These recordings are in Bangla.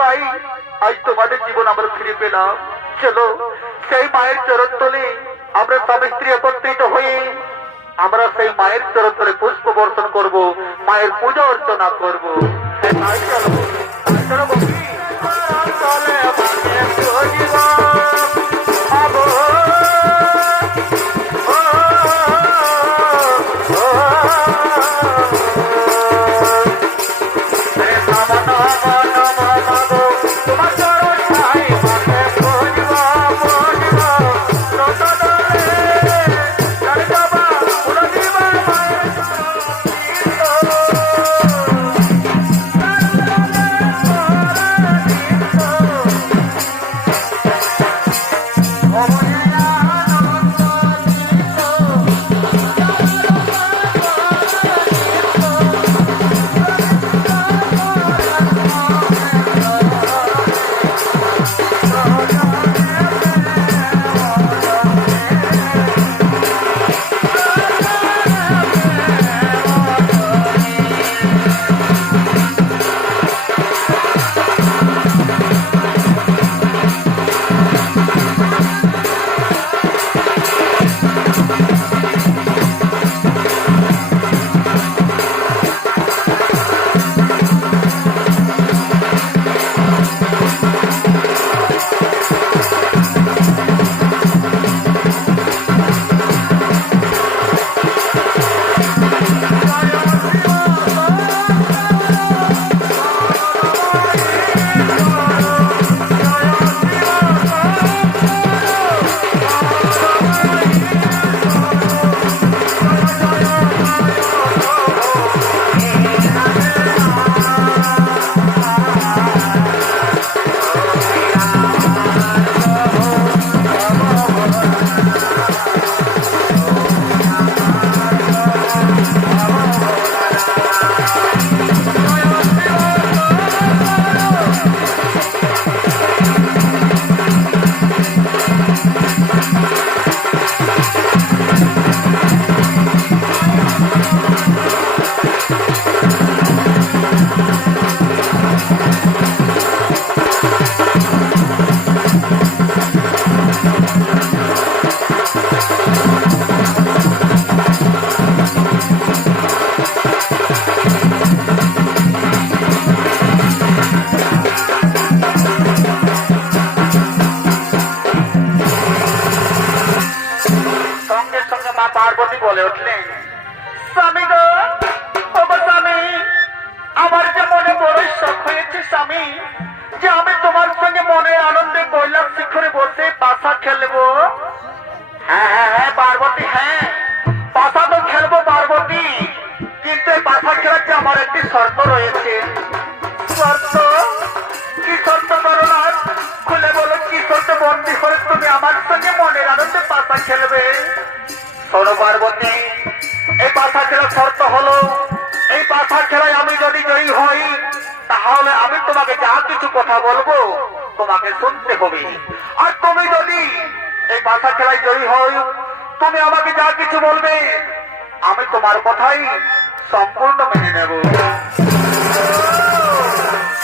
ভাই, আজ তোমাদের জীবন আমরা ফিরে পেলাম। চলো সেই মায়ের চরণ তলে আমরা স্বামী স্ত্রী একত্রিত হয়ে আমরা সেই মায়ের চরণ তলে পুষ্প বর্ষণ করব, মায়ের পূজা অর্চনা করব। চলো বন্ধু, চলে মায়ের পার্বতী বলে উঠলেন, স্বামী গো, ও স্বামী, আমার যে মনে বড় শখ হয়েছে স্বামী, যে আমি তোমার সঙ্গে মনে আনন্দে কৈলাস শিখরে বসে পাশা খেলবো। হ্যাঁ হ্যাঁ হ্যাঁ পার্বতী, হ্যাঁ পাশা তো খেলবো পার্বতী, কিন্তু এই পাশা খেলার যে আমার একটি শর্ত রয়েছে। শর্ত? কি শর্ত করো না? খুলে বলো, কি শর্ত বন্দী করে তুমি আমার সঙ্গে মনের আনন্দে পাশা খেলবে? শোনো পার্বতী, এই পাশা খেলার শর্ত হলো, এই পাশা খেলায় আমি যদি জয়ী হই, তাহলে আমি তোমাকে যা কিছু কথা বলবো তোমাকে শুনতে হবে। আর তুমি যদি এই পাশা খেলায় জয়ী হই, তুমি আমাকে যা কিছু বলবে আমি তোমার কথাই সম্পূর্ণ মেনে নেব।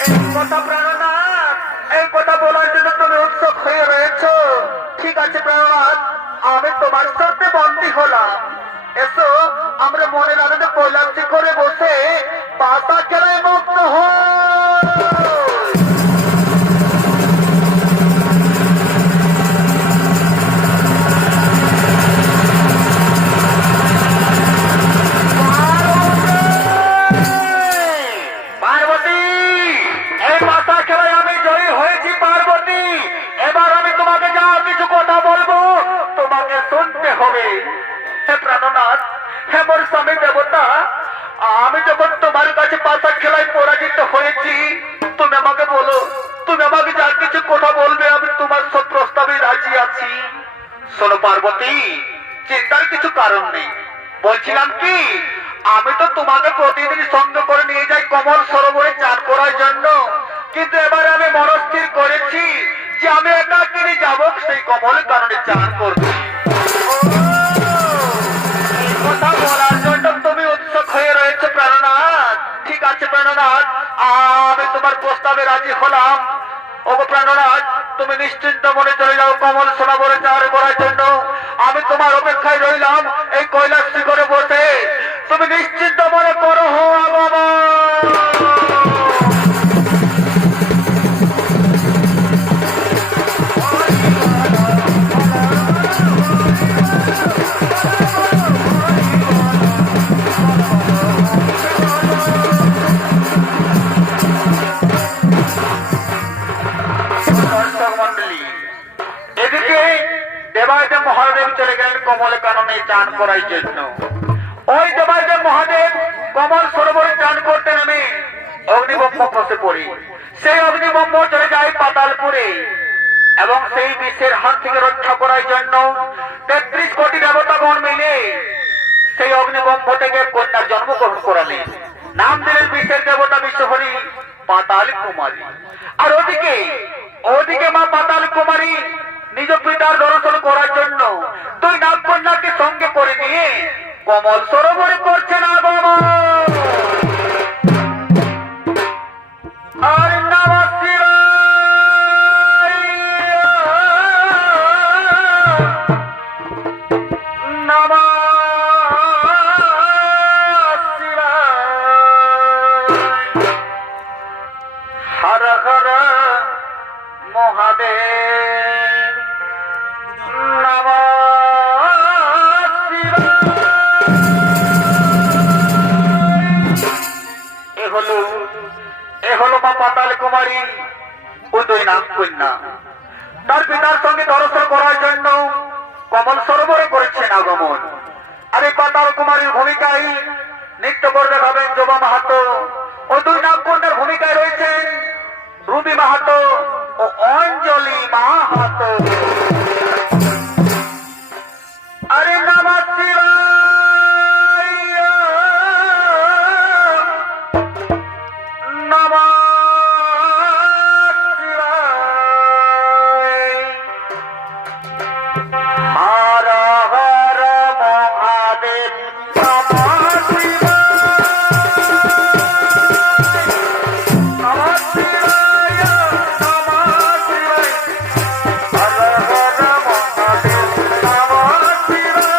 এই কথা প্রাণনাথ, এই কথা বলার জন্য তুমি উৎসুক হয়ে রয়েছ। ঠিক আছে প্রাণনাথ, আমি তোমার সাথে বন্দী হলাম। এসো আমরা মনের আনন্দে কৈলাস শিখরে বসে পাশা খেলায় মুক্ত হই। পার্বতী, এই পাশা খেলায় আমি জয়ী হয়েছি পার্বতী। এবার আমি তোমাকে যা কিছু কথা বলবো তোমাকে শুনতে হবে। হে প্রাণনাথ, হে মোর স্বামী দেবতা, আমি যখন তোমার কাছে পাশা খেলায় পরাজিত হয়েছি, তুমি আমাকে বলো, তুমি আমাকে যা কিছু কথা বলবে আমি তোমার সব প্রস্তাবে রাজি আছি। শোনো পার্বতী, চিন্তার কিছু কারণ নেই। বলছিলাম কি, আমি তো তোমাকে প্রতিদিন সঙ্গে করে নিয়ে যাই কমল সরোবরে চান করার জন্য, কিন্তু এবারে আমি মনস্থির করেছি যে আমি একাকিনী যাব সেই কমলের কারণে চান করবো। কথা বলার জন্য তুমি উৎসুক হয়ে রয়েছে প্রাণনাথ। ঠিক আছে প্রাণনাথ, আমি তোমার প্রস্তাবে রাজি হলাম। ওগো প্রাণনাথ, তুমি নিশ্চিন্ত মনে চলে যাও কমল সোনাবরে চার করার জন্য। আমি তোমার অপেক্ষায় রইলাম এই কৈলাস শিখরে বসে। তুমি নিশ্চিন্ত মনে করো হো বাবা। দেবাদেব মহাদেব চলে গেলেন কমল কাননে চান করার জন্য। ওই দেবাদেব মহাদেব কমল সরোবরে চান করতে নেমে অগ্নিবম্ব খসে পড়ে। সেই অগ্নিবম্ব চলে যায় পাতালপুরে এবং সেই বিশ্বের হাত থেকে রক্ষা করার জন্য ৩৩ কোটি দেবতাগণ মিলে সেই অগ্নিবম্ব থেকে কন্যার জন্মগ্রহণ করালেন। নাম দিলেন বিশ্বের দেবতা বিশ্বহরি পাতাল কুমারী। আর ওদিকে মা পাতাল কুমারী নিজ পিতার দর্শন করার জন্য দুই নাগকন্যাকে সঙ্গে করে নিয়ে কমল সরোবরে করছেন আগমন। আর নমঃ শিবায়, নমঃ শিবায়, হর হর মহাদেব, নমঃ শিবায়। এ হলো মা পাতাল কুমারী ও দুই নাগকন্যা তার পিতার সঙ্গে দর্শন করার জন্য কমল সরোবরে করেছেন আগমন। আর এই পাতাল কুমারীর ভূমিকায় নৃত্য করে দেখাবেন জবা মাহাতো ও দুই নাগকন্যার ভূমিকায় রয়েছেন রুবি মাহাতো ও অঞ্জলি মাহাতো। আরে নমঃ শিবায়, নমঃ শিবায়, হর হর মহাদেব, নমঃ শিবায়, নমঃ শিবায়, নমঃ শিবায়, হর হর মহাদেব, নমঃ শিবায়।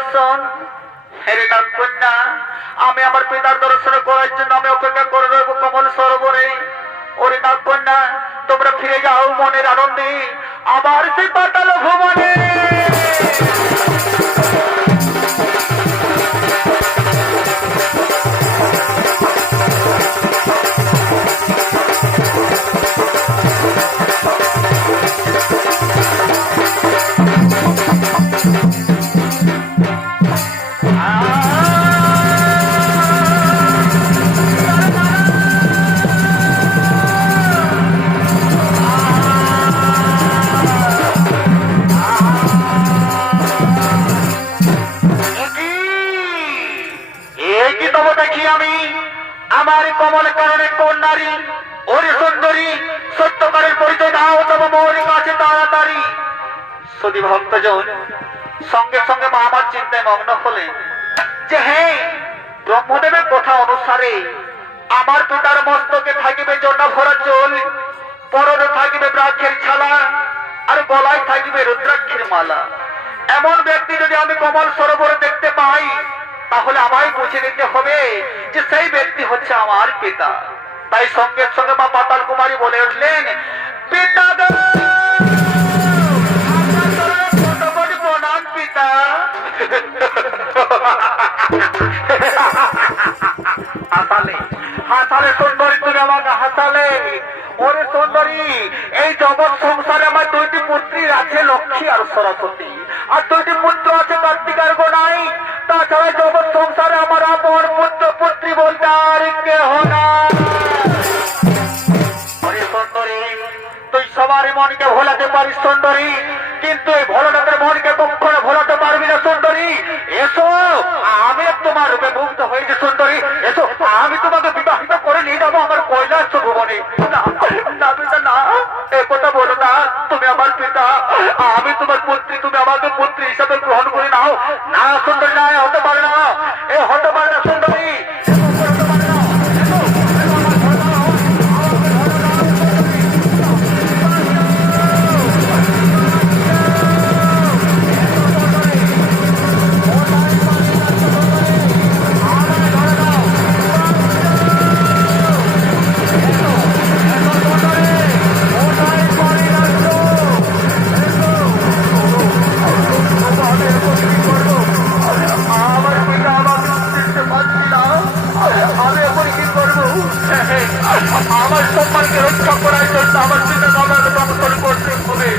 দর্শন। হেরে নাগ কন্যা, আমি আমার পিতার দর্শন করার জন্য আমি অপেক্ষা করে রইব কমল সরোবরে। ওরে নাগ কন্যা, তোমরা ফিরে যাও মনের আনন্দে আবার সেই পাতাল ভুবনে। আমার কমল কারণে কোন নারী ওরে সুন্দরী সত্যকারের পরিচয় দাও তবে মোর কাছে তাড়াতাড়ি। সদী ভক্তজন সঙ্গে সঙ্গে মা আমার চিন্তায় মগ্ন হলেন যে হ্যাঁ, ব্রহ্মদেবের কথা অনুসারে আমার পিতার মস্তকে থাকিবে জন্য ভরা চুল, পরনে থাকিবে ব্রাক্ষের ছালা, আর গলায় থাকিবে রুদ্রাক্ষের মালা। এমন ব্যক্তি যদি আমি কমল সরোবরে দেখতে পাই তাহলে আমায় বুঝে নিতে হবে যে সেই ব্যক্তি হচ্ছে আমার পিতা। তাই সঙ্গে সঙ্গে মা পাতাল কুমারী বলে উঠলেন, পিতা প্রণাম পিতা। হাসালে হাসালে সুন্দরী, তুমি আমাকে হাসালে। ওরে সুন্দরী, এই জগৎ সংসারে আমার দুইটি পুত্রী আছে, লক্ষ্মী আর সরস্বতী, আর দুইটি পুত্র আছে কার্তিক আর গোনাই। তাছাড়া জগৎ সংসারে আমার আপন পুত্র পুত্রী বলতে আর কেহ না। সুন্দরী, তুই সবার মনকে ভোলাতে পারিস সুন্দরী, কিন্তু এই ভোলাটাদের মনকে কখনো ভোলাতে পারবি না সুন্দরী। এসো, আমি তোমার রূপে মুগ্ধ হয়েছি সুন্দরী। এসো, আমি তোমাকে বিবাহিত করে নিয়ে যাবো আমার কৈলাস ভুবনে। না পিতা না, এ কথা বলো না, তুমি আমার পিতা, আমি তোমার পুত্রী, তুমি আমাকে পুত্রী হিসাবে গ্রহণ করে নাও। না সুন্দরী, না, হতে পারে না, এ হতে পারে না সুন্দরী। আমার সম্মানকে রক্ষা করার জন্য আমার পিতা বাবাকে দমন করতে হবে।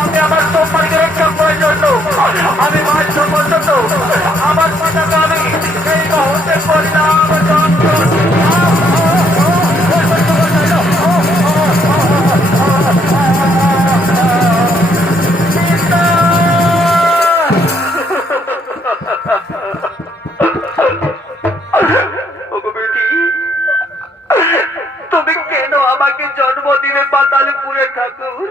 আমি আমার সম্মানকে রক্ষা করার জন্য আমি বাধ্য পর্যন্ত আমার পিতাকে আমি এই মুহূর্তে পরিণাম জন্মদিনে পাতালে পুরে ঠাকুর,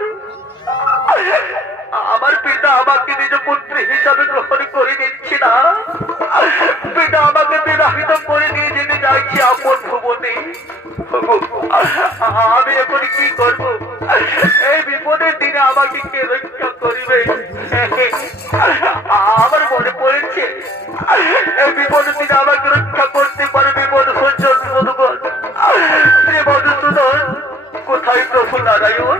আমার পিতা আমাকে নিজ পুত্রী হিসাবে গ্রহণ করে নিচ্ছি না। পিতা আমাকে বিবাহিত করে নিয়ে যেতে চাইছি আপন ভুবনে। আমি এখন কি করব? এই বিপদের দিনে আমাকে কে রক্ষা করিবে? আমার মনে পড়েছে এই বিপদের দিনে আমাকে রক্ষা করতে পারে বিপদ সঞ্জন মধুকর শ্রী মধুসূদন। কোথায় প্রভু নারায়ণ?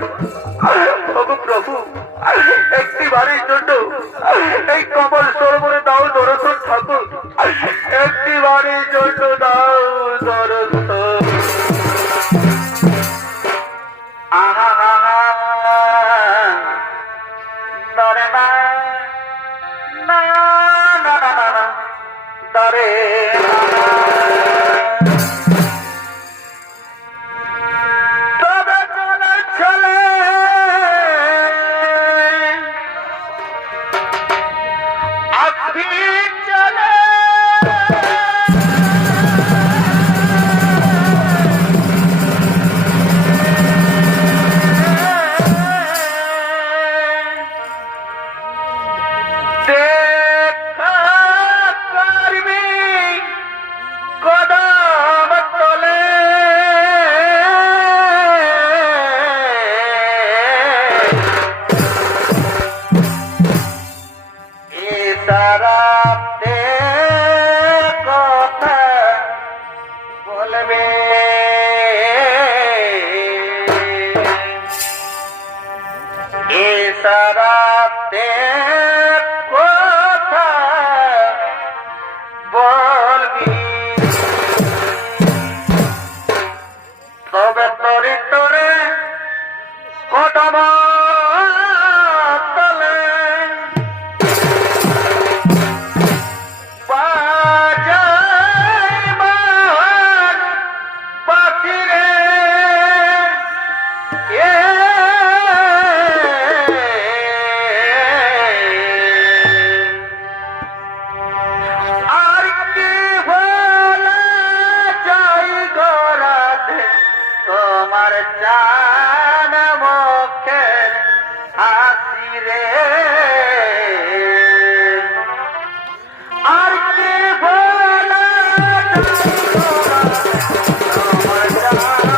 প্রভু, একটি বারের জন্য এই কমল সরোবরে দাও দর্শন ঠাকুর, একটি বারের জন্য দাও দর্শন। আহা দারে না না না না না দারে ইশারাতে কথা বলবি, তবে তরি তরে কদম তলে বাজায় মান বাঁশি রে। আর কি বলা চাই গোরাতে তোমার জান মুখের হাসি রে। আর কি বলা চাই গোরাতে তোমার জান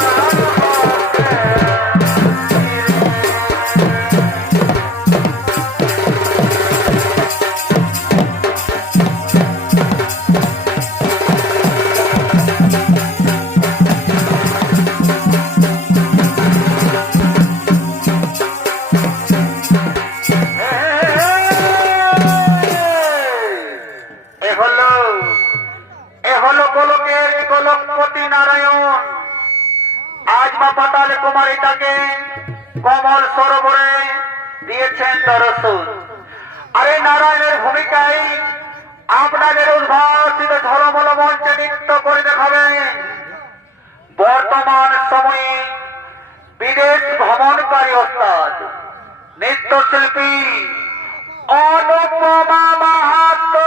গোলকপতি নারায়ণ আজ মা পাতালে কুমারীটাকে কমল সরোবরে দিয়েছেন দর্শন। আরে নারায়ণের ভূমিকায় আপনাদের উদ্ভাসিত ঝলমল মঞ্চে নৃত্য করে দেখাবেন বর্তমান সময়ে বিদেশ ভ্রমণকারী ওস্তাদ নৃত্যশিল্পী অনুপমা মাহাতো।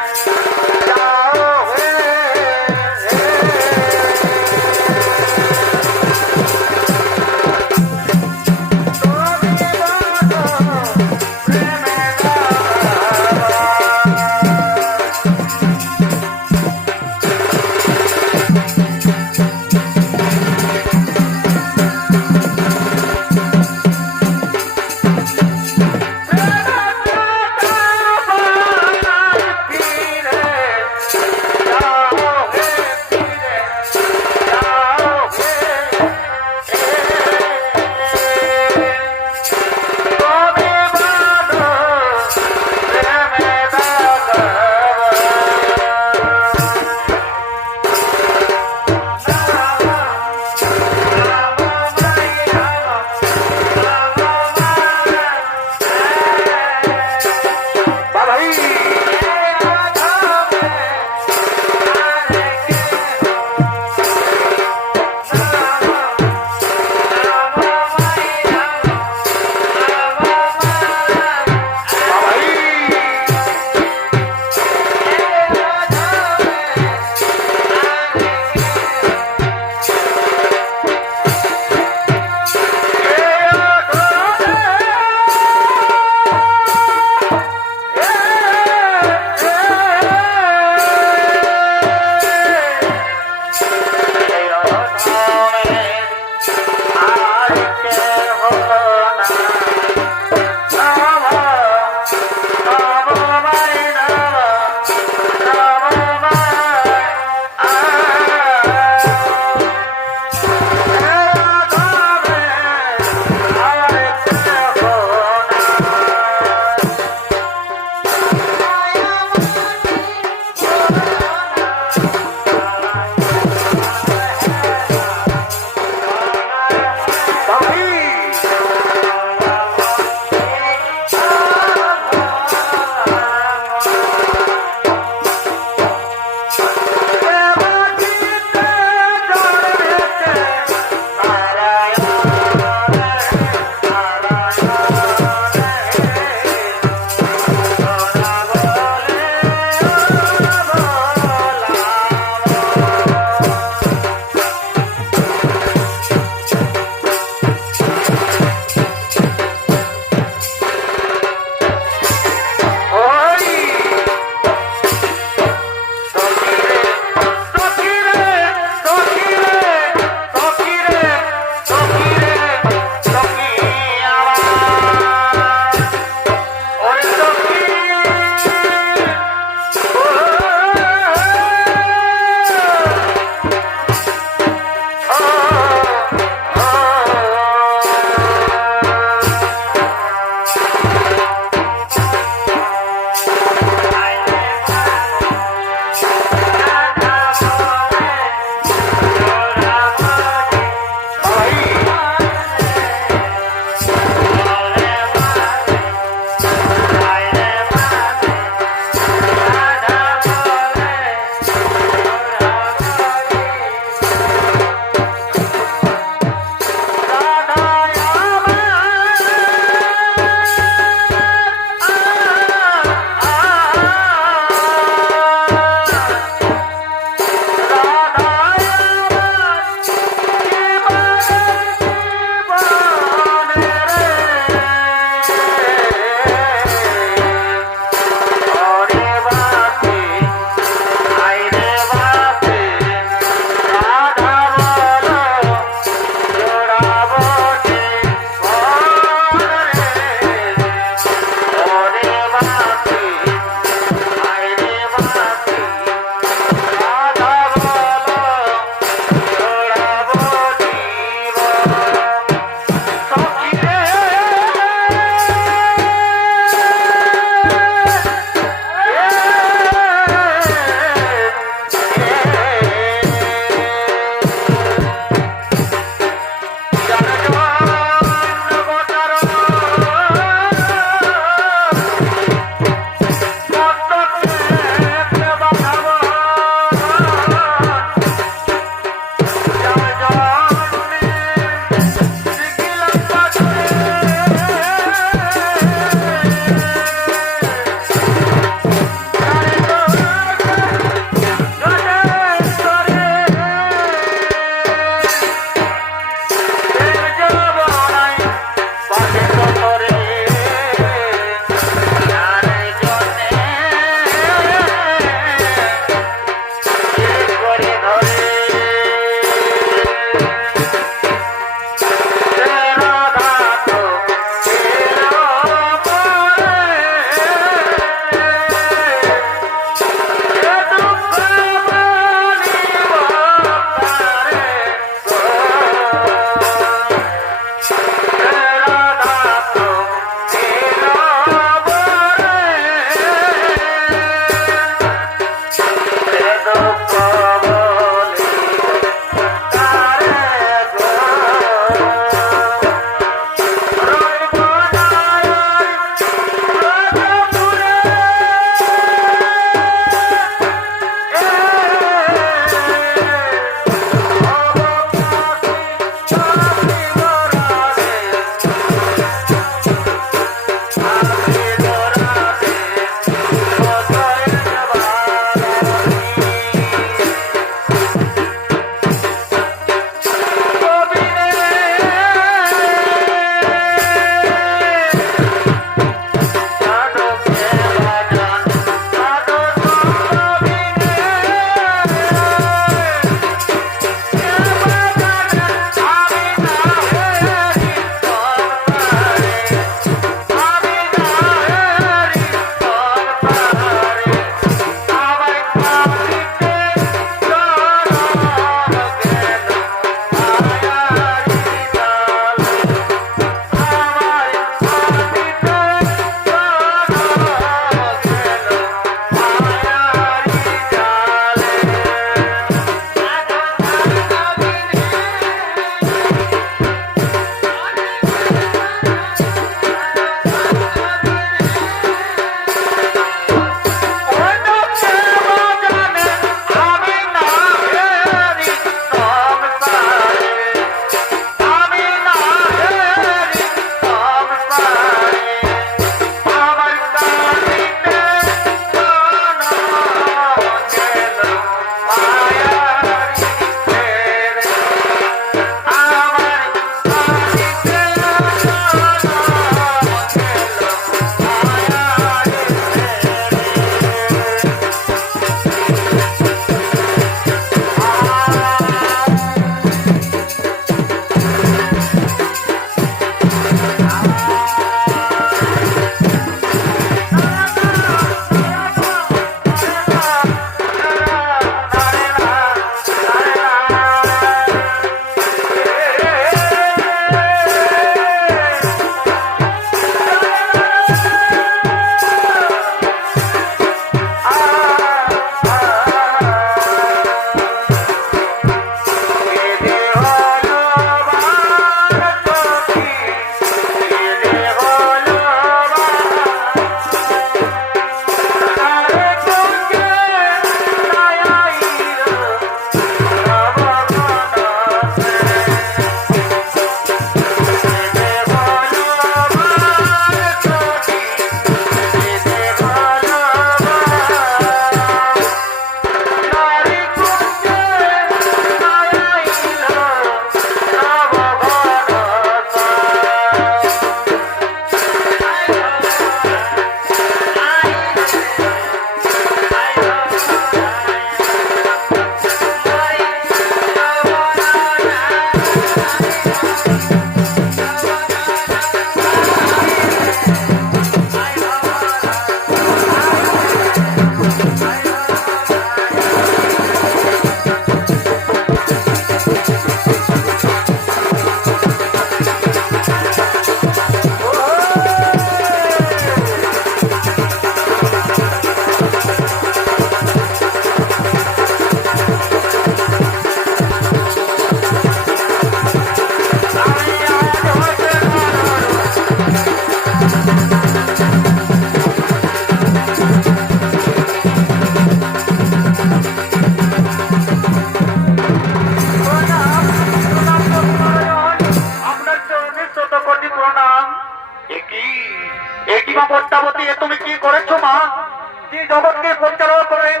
জগৎকে পরিচালনা করেন,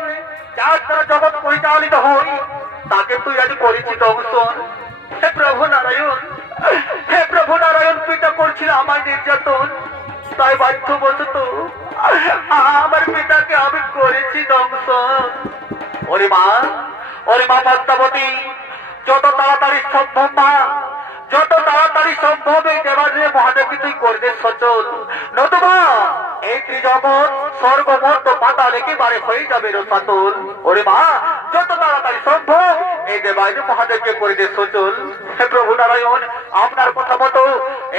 যার দ্বারা জগৎ পরিচালিত হয়, তাকে তুই আজ করেছি দংশন। হে প্রভু নারায়ণ, হে প্রভু নারায়ণ, পিতা করছিল আমার নির্যাতন, তাই বাধ্যবশত আমার পিতাকে আমি করেছি দংশন। ওরে মা পদ্মাবতী, যত তাড়াতাড়ি সম্ভব মা, যত তাড়াতাড়ি সম্ভব এই দেবাদেব মহাদেবকে তুই করে দে সচল, নতুবা এই ত্রিজগৎ স্বর্গ মর্ত পাতাল একেবারে হয়ে যাবে রসাতল। ওরে মা, যত তাড়াতাড়ি সম্ভব এই দেবাদেব মহাদেবকে করে দে সচল। হে প্রভু নারায়ণ, আপনার কথা মতো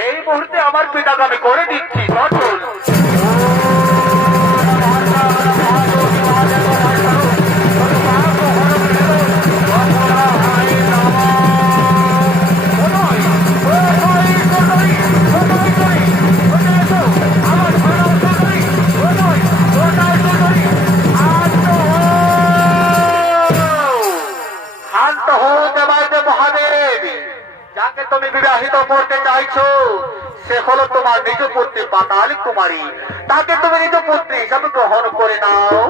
এই মুহূর্তে আমার পিতাকে আমি করে দিচ্ছি সচল। যাকে তুমি বিবাহিত করতে চাইছো সে হলো তোমার নিজ পুত্রী পাতাল কুমারী, তাকে তুমি নিজ পুত্রী হিসাবে গ্রহণ করে নাও।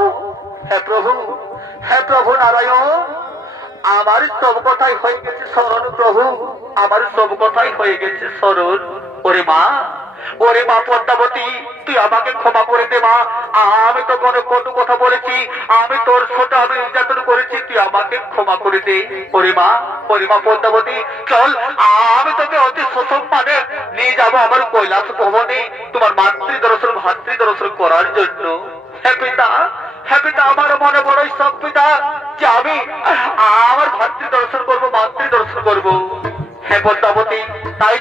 হে প্রভু নারায়ণ, আমার সব কথাই হয়ে গেছে স্মরণ প্রভু, আমার সব কথাই হয়ে গেছে স্মরণ। ওরে মা পদ্মাবতী, তুই আমাকে ক্ষমা করে দে মা, আমি তো কোনো কটু কথা বলেছি, আমি তোর ছোট আমি নির্যাতন করেছি, তুই আমাকে ক্ষমা করে দে। ওরে মা পদ্মাবতী, চল আমি তোকে অতি সুসম্মানে নিয়ে যাবো আমার কৈলাস ভবনে তোমার মাতৃ দর্শন করার জন্য। হে পিতা, আমার মনে বড় সব পিতা যে আমি আমার মাতৃ দর্শন করবো। হে পদ্মাবতী, তাই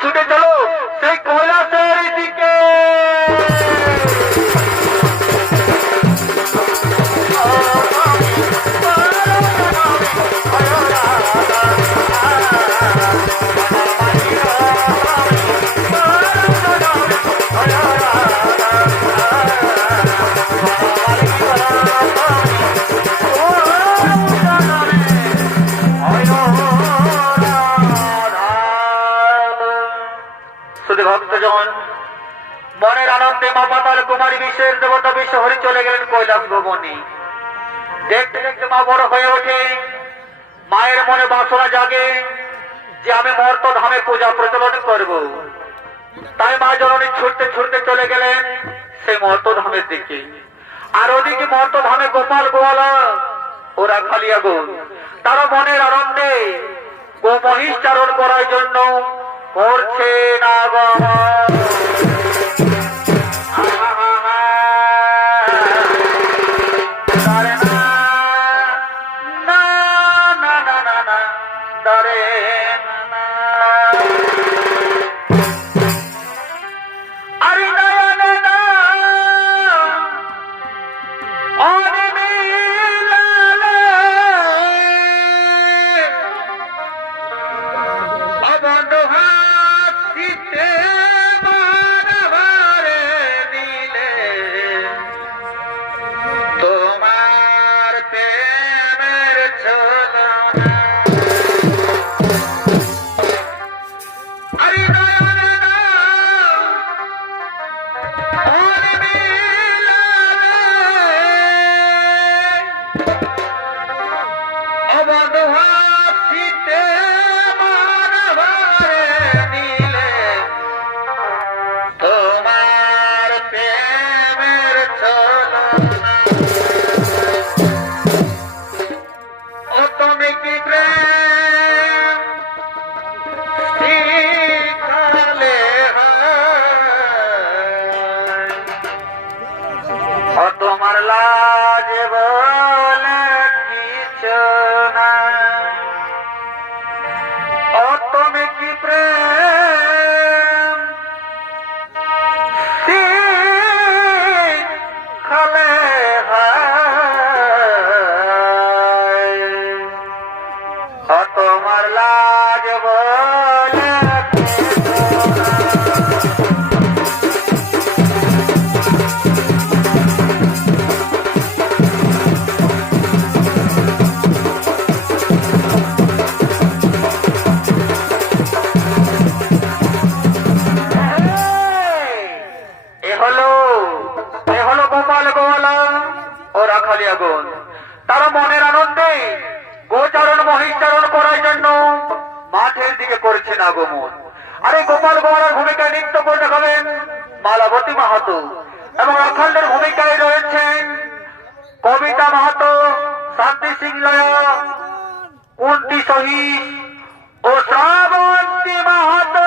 ছুটে চলো সেই কৈলাসের দিকে। ভক্তজন মনের আনন্দে মা পাতাল কুমারী বিশ্বের দেবতা বিশ্ব হরি চলে গেলেন কৈলাস ভবনে। দেখতে দেখতে মা বড় হয়ে ওঠে, মায়ের মনে বাসনা জাগে যে আমি মর্ত ধামে পূজা প্রচলন করব। তাই মা জননী ছুটতে চলে গেলেন সেই মর্ত ধামের দিকে। আর ওদিকে মর্ত ধামে গোপাল গোয়ালা ওরা খালিয়া গো, তারা মনের আনন্দে গো মহিষ চারণ করার জন্য করছে না তোমার কালিয়াগঞ্জ। তারা মনের আনন্দে গোচারণ মহিষচারণ করার জন্য মাঠের দিকে করেছেন আগমন। আর এই গোপাল গৌড়ার ভূমিকায় নৃত্য করে দেখাবেন মালাবতী মাহাতো এবং অখণ্ডের ভূমিকায় রয়েছেন কবিতা মাহাতো, শান্তি সিং লয়া, কুন্তি সহিত ও শ্রাবন্তী মাহাতো।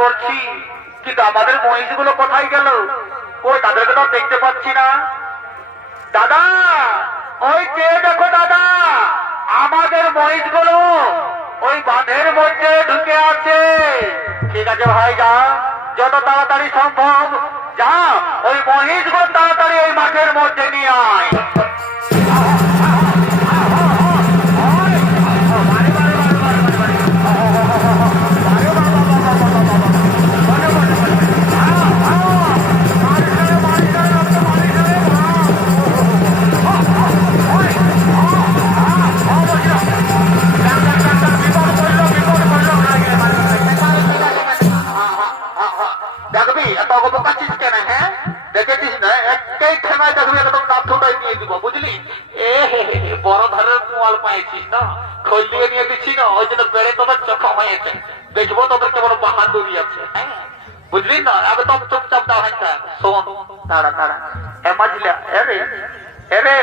করছি, কিন্তু আমাদের মহিষগুলো কোথায় গেল? ওই তাদেরকে তো দেখতে পাচ্ছি না। দাদা, ওই চেয়ে দেখো দাদা, আমাদের মহিষগুলো ওই বাঁধের মধ্যে ঢুকে আছে। ঠিক আছে ভাই, যা, যত তাড়াতাড়ি সম্ভব যা, ওই মহিষগুলো তাড়াতাড়ি ওই মাঠের মধ্যে নিয়ে আয়। বড় ধরনের পোয়াল পাইছিস না, খোল দিয়ে নিয়ে দিচ্ছি না, ওই জন্য বেড়ে তোদের চোখ হয়েছে। দেখবো তোদের কেমন বাহাদুরি আছে, হ্যাঁ বুঝলি না? একদম চুপচাপ দাও। হ্যাঁ শোন, দাঁড়া দাঁড়া, এ মাঝিলা, এরে এরে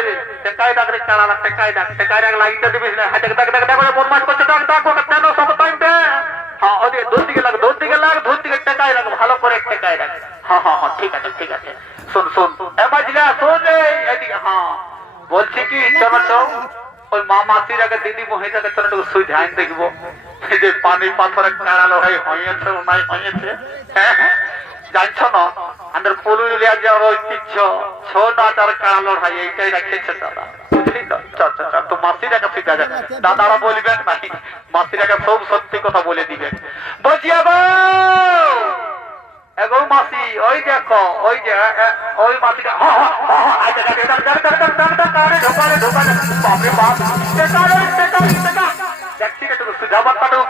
টেকাই ডাক রে, কাড়া ডাক, টেকাই ডাক লাগিতে দিবিস না। হ্যাঁ দেখ দেখ দেখ বদমাশ করছে, ডাক ডাক কেন সব টাইমটা। হ্যাঁ ওদের দূর দিকে লাগ, দূর দিকে টেকাই রাখ, ভালো করে টেকাই রাখ। হ্যাঁ হ্যাঁ হ্যাঁ ঠিক আছে ঠিক আছে। শোন শোন এ মাঝিলা, শোন এদিকে। হ্যাঁ বলছি কি, চলো চল ওই মা মাসির আগে দিদি মহিলাকে চলো একটু সুই ধ্যান দেখবো, যে পানি পাথরে কাড়া লড়াই হয়েছে নাই হয়েছে। হ্যাঁ জানছ না আমাদের পুরুলিয়া যে ঐতিহ্য ছৌ নাচ আর কাড়া লড়াই, এইটাই রাখেছে দাদা, বুঝলি তো? তো মাসির আগে ঠিক আছে, দাদারা বলবেন নাই, মাসির আগে সব সত্যি কথা বলে দিবেন। বলছি এগো মাসি, ওই দেখো ওই যে ওই মাসিটা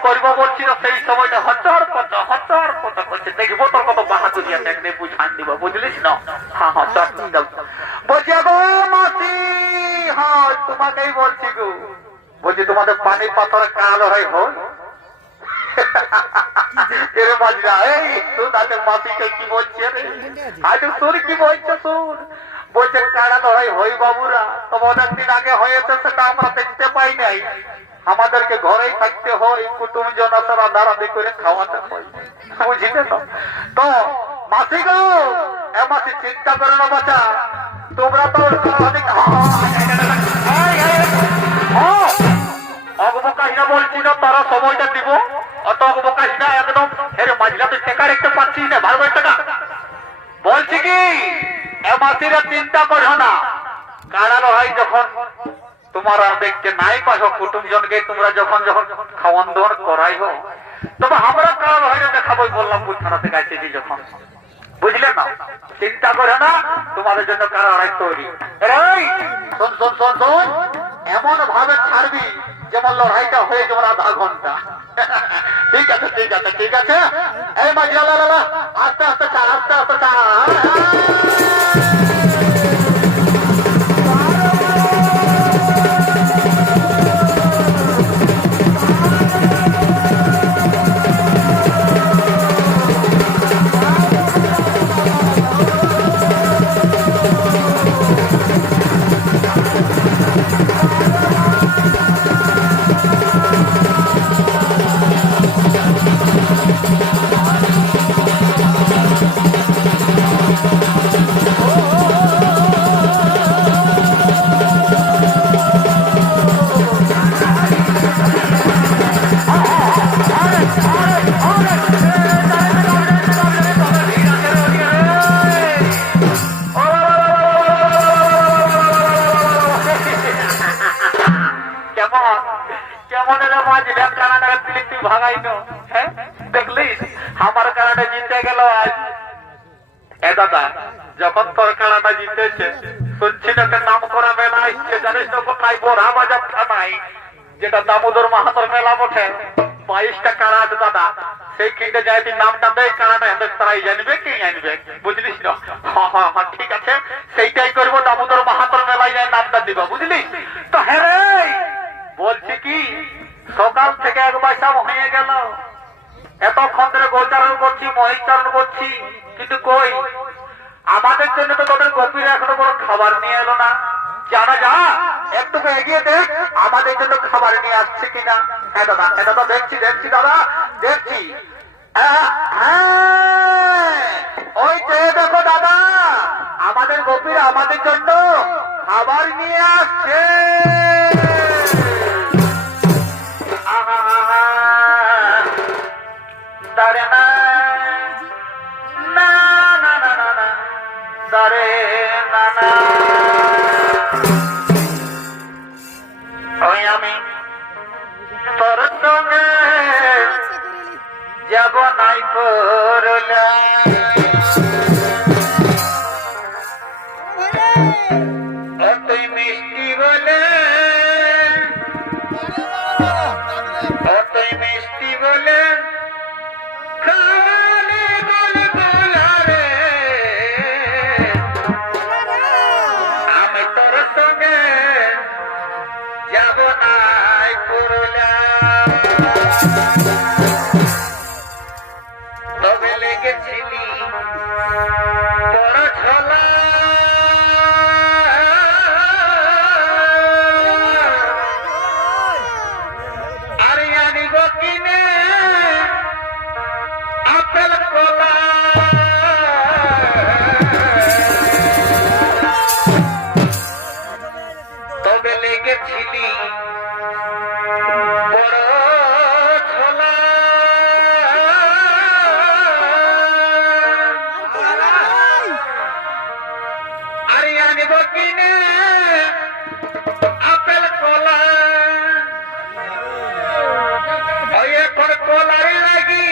করবো বলছি না, সেই সময়টা হচর পচা করছে। দেখবো তোর কত বাহাদুরি আছে, একদিন বুঝান দিব, বুঝলিস না? হ্যাঁ হ্যাঁ চল বলছি গো মাসি, হ্যাঁ তোমাকেই বলছি গো। বলছি তোমাদের পানি পাথরে কালো হয় হয় এরে বাজরা, এই তুই তাদের মাসিকে কি বলছে রে? আজ তোর কি বলছে শুন। বলছে কাড়া লড়াই হই বাবুরা, তবে অনেকদিন আগে হয়েছে, সেটা আমরা দেখতে পাই নাই। আমাদেরকে ঘরেই থাকতে হয়, কুটুম জনতা রাধারাধি করে খাওয়াতে হয়, বুঝলে তো? তো মাসি গো, এ মাসি চিন্তা করে না বাচ্চা, তোমরা তো অগবকাশিনা বলছি না, তারা সময়টা দিব, অত অগবকাশিনা একদম। এর মাঝলা তুই টেকা দেখতে পাচ্ছিস না, ভালো টাকা। বলছি কি এ মাসিরা চিন্তা করো না, কাড়া লড়াই যখন তোমার দেখতে নাই পাস, কুটুম জনকে তোমরা যখন যখন খাওয়ান দাওয়ান করাই হোক, তবে আমরা কাড়া লড়াইটা দেখাবোই বললাম, বুঝানো থেকে আসছি যখন, বুঝলে না? চিন্তা করে না, তোমাদের জন্য কাড়া লড়াই তৈরি। শোন শোন শোন শোন, এমন ভাবে ছাড়বি যেমন লড়াইটা হয়ে যেমন আধা ঘন্টা। ঠিক আছে ঠিক আছে ঠিক আছে। এই মাঝি আস্তে আস্তে ছাড়, আস্তে আস্তে ছাড়। ভাগাইনো, হ্যাঁ দেখলিস আমার কানাডা জিতে গেল আজ। এ দাদা, যখন তোর কানাডা জিতেছে, শুনছি না নাম করা মেলা আসছে, জানিস না কোথায়? বোরা বাজার থানায়, যেটা দামোদর মাহাতর মেলা বটে, 22টা কাড়া আছে দাদা। সেই কিনতে যাই তুই নামটা দেয়, কাড়াটা হেঁটে তারাই জানবে, কে জানবে, বুঝলিস না? হ্যাঁ হ্যাঁ হ্যাঁ ঠিক আছে, সেইটাই করবো, দামোদর মাহাতর মেলায় যায় নামটা দিবা, বুঝলি তো? হ্যাঁ রে, বলছি কি সকাল থেকে এক পয়সা হয়ে গেল, এতক্ষণ ধরে গোচারণ করছি, মহিচারণ করছি, কিন্তু কই আমাদের জন্য তো তোদের গোপীরা এখনো কোনো খাবার নিয়ে এলো না। জানা যা, একটু এগিয়ে দেখ আমাদের জন্য খাবার নিয়ে আসছে কিনা। হ্যাঁ দাদা, হ্যাঁ দাদা, দেখছি দেখছি দাদা, দেখছি। ওই যে দেখো দাদা, আমাদের গোপীরা আমাদের জন্য খাবার নিয়ে আসছে। দাঁড়ে না না না না না না, দাঁড়ে না না, ওই আমি তোর সঙ্গে যাব নাই করলা, তুই মিষ্টি বলে, তুই মিষ্টি বলে আমি তোর সঙ্গে নাই পুরুলিয়া তবে লেগেছিলি বড় ঝোলা আর আনিব কিনে আপেল কলা তবে লেগেছিলি বড় ঝোলা আরে আনিব কিনে আপেল কলা ওই এখন কলারি লাগি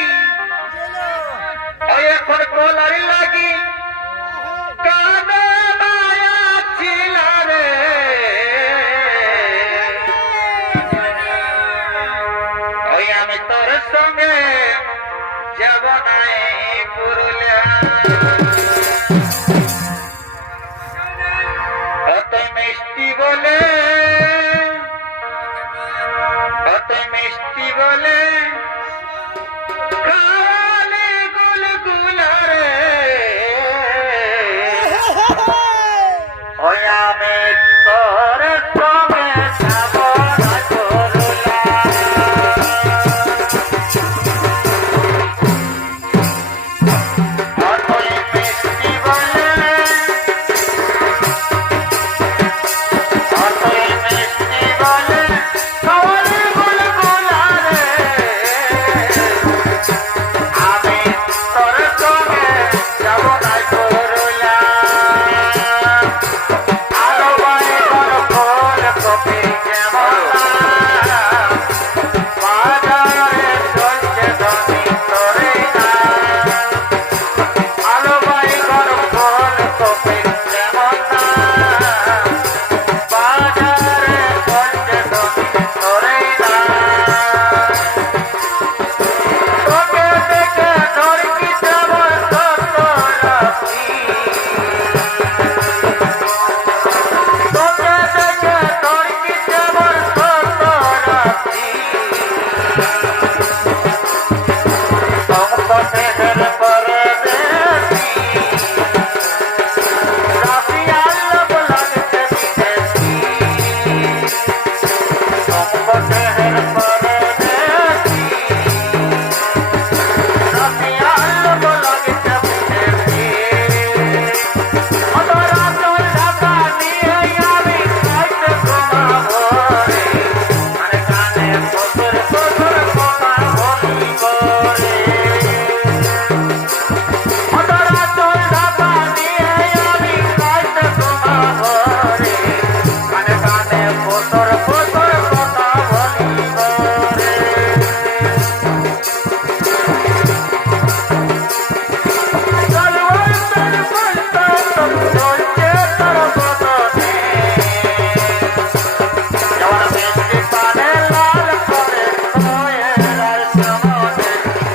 ওই এখন কলারি লাগি কানে মায়া ছিল রে ওই আমি তোর সঙ্গে যাব নাই পুরুলিয়া অত মিষ্টি বলে অত মিষ্টি বলে কালি গুলগুলা রে ওই আমি তোর সঙ্গে যাব না পুরুলিয়া অত মিষ্টি বলে অত মিষ্টি বলে কালি গুলগুলা রে আমি তোর সঙ্গে যাব না পুরুলিয়া আলো বাইগর ফুল কপি যেমন বাজারে চলছে ধনী তোরে না আলো বাইগর ফুল কপি যেমন বাজারে চলছে ধনী তোরে না তোকে দেখে ধরকি যেমন সত্য রাখি তোকে দেখে ধরকি যেমন সত্য রাখি সম্পদের পরদেশি রাশি আল্লাহ লাগছে বিদেশি সম্পদের পরদেশি রাশি আল্লাহ লাগছে বিদেশি অতরা চল ঢাকা নিয়ে আমি খাইতে ঘুমাবো রে মানে কানে ফসর ফসর কথা বলিব রে অতরা চল ঢাকা নিয়ে আমি খাইতে ঘুমাবো রে মানে কানে ফসর ফসর কথা বলিব রে তলোয়ার তোর বলতো চলছে তোর বদনে জওয়ান মিষ্টি পানে লাল করে কোয়েলার সমনে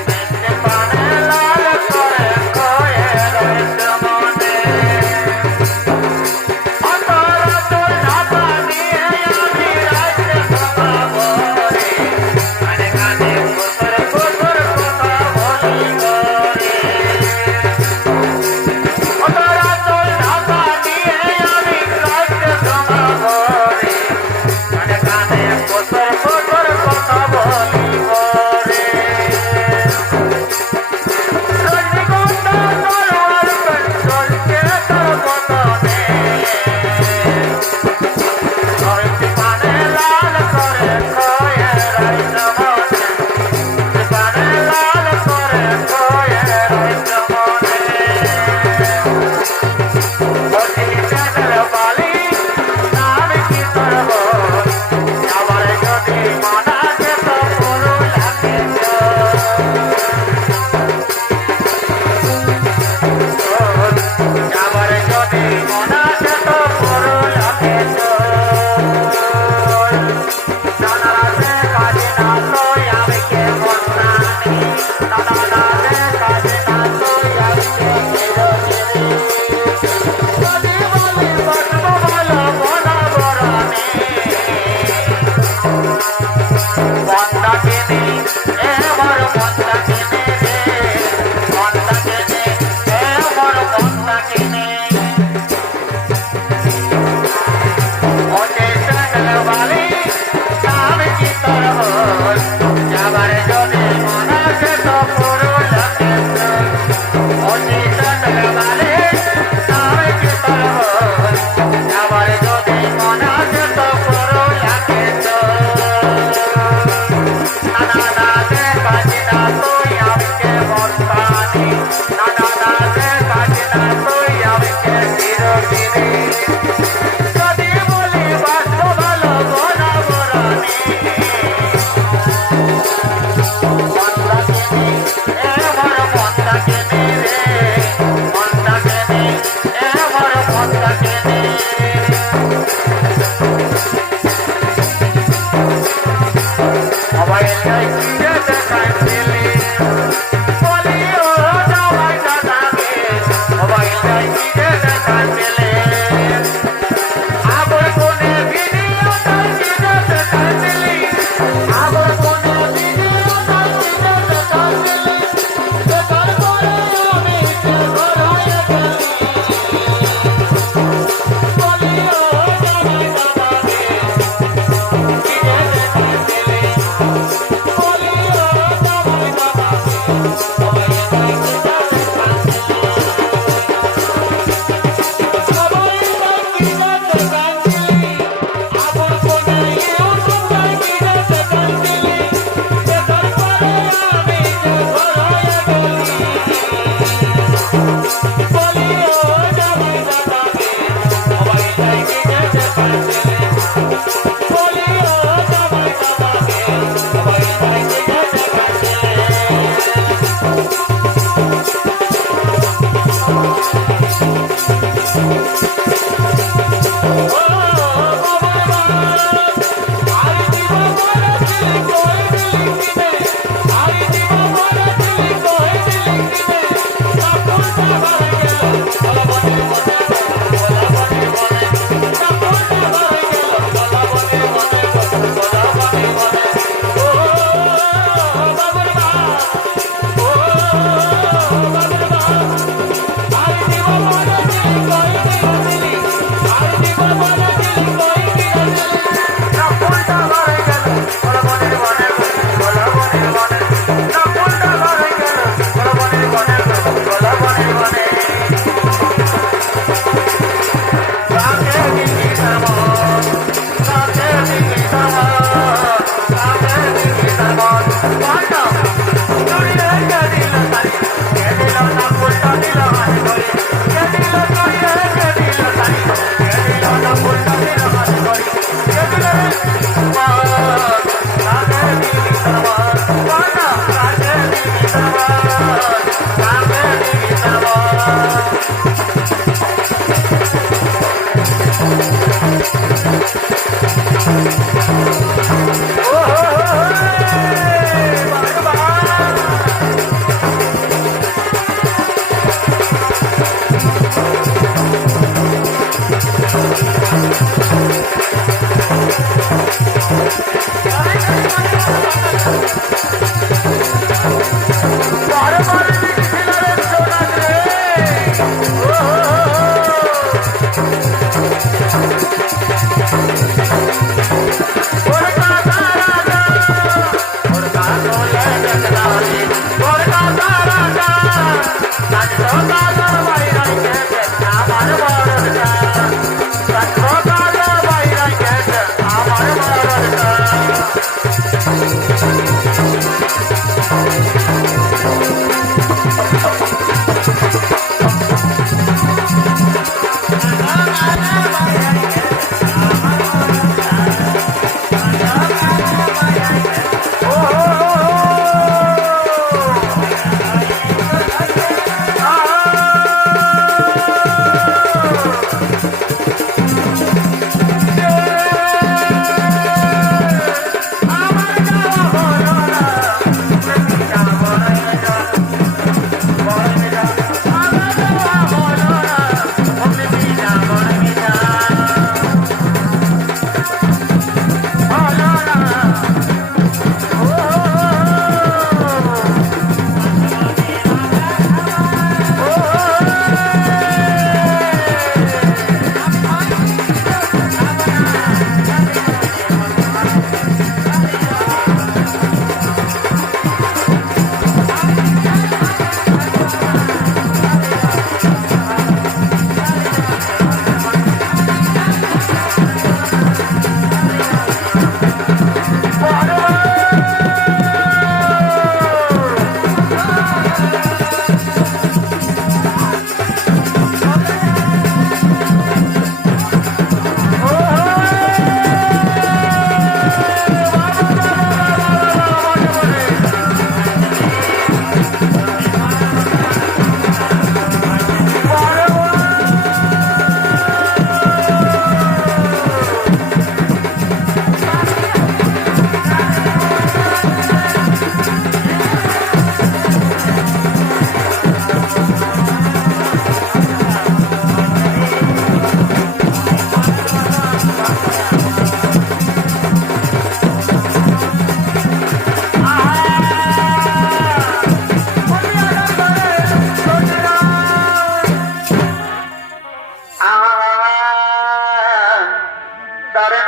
মিষ্টি পানে লাল করে কোয়েলার সমনে অতরা তোর ঢাকা নিয়ে আমি রাইতে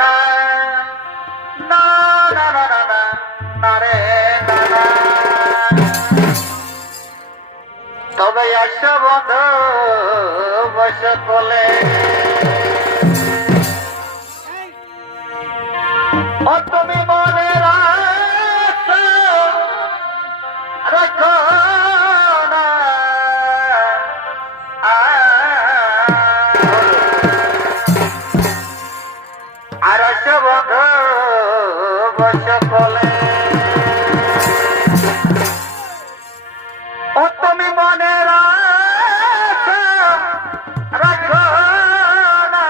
না না না না না না না রে না না। তবে আসো বন্ধু বসে কোলে, ও তুমি মনে রাখো না আর আসো বন্ধু বসে কোলে, ও তুমি মনে রাখো না